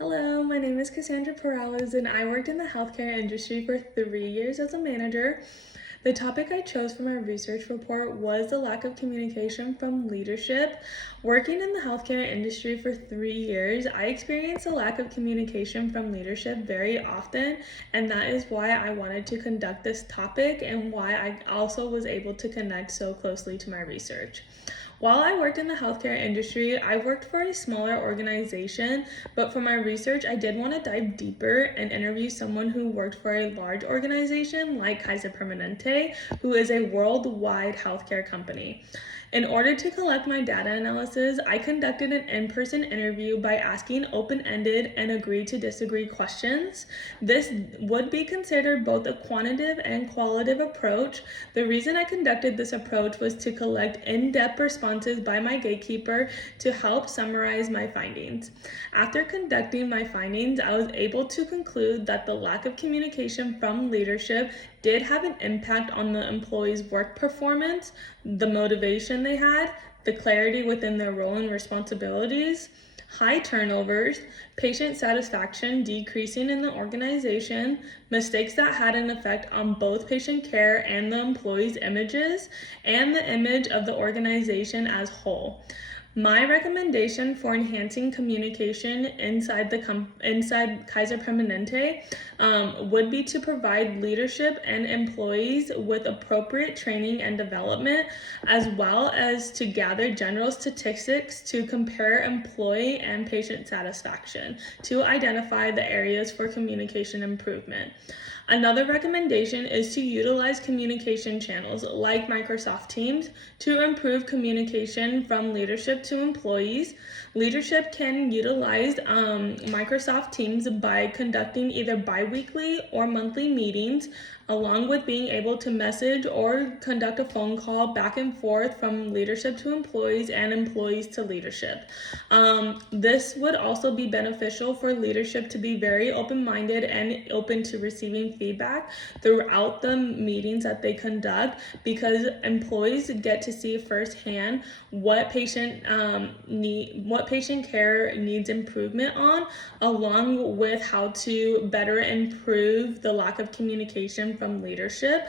Hello, my name is Cassandra Perales, and I worked in the healthcare industry for 3 years as a manager. The topic I chose for my research report was the lack of communication from leadership. Working in the healthcare industry for 3 years, I experienced a lack of communication from leadership very often, and that is why I wanted to conduct this topic and why I also was able to connect so closely to my research. While I worked in the healthcare industry, I worked for a smaller organization, but for my research, I did want to dive deeper and interview someone who worked for a large organization like Kaiser Permanente, who is a worldwide healthcare company. In order to collect my data analysis, I conducted an in-person interview by asking open-ended and agree to disagree questions. This would be considered both a quantitative and qualitative approach. The reason I conducted this approach was to collect in-depth responses by my gatekeeper to help summarize my findings. After conducting my findings, I was able to conclude that the lack of communication from leadership did have an impact on the employees' work performance, the motivation they had, the clarity within their role and responsibilities, high turnovers, patient satisfaction decreasing in the organization, mistakes that had an effect on both patient care and the employees' images, and the image of the organization as whole. My recommendation for enhancing communication inside Kaiser Permanente would be to provide leadership and employees with appropriate training and development, as well as to gather general statistics to compare employee and patient satisfaction to identify the areas for communication improvement. Another recommendation is to utilize communication channels like Microsoft Teams to improve communication from leadership to employees. Leadership can utilize Microsoft Teams by conducting either bi-weekly or monthly meetings, along with being able to message or conduct a phone call back and forth from leadership to employees and employees to leadership. This would also be beneficial for leadership to be very open-minded and open to receiving feedback throughout the meetings that they conduct, because employees get to see firsthand what patient care needs improvement on, along with how to better improve the lack of communication from leadership.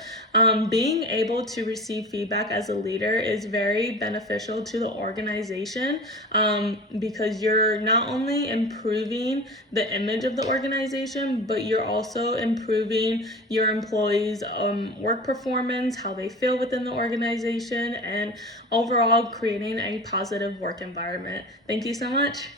Being able to receive feedback as a leader is very beneficial to the organization, because you're not only improving the image of the organization, but you're also improving your employees' work performance, how they feel within the organization, and overall creating a positive work environment. Thank you so much.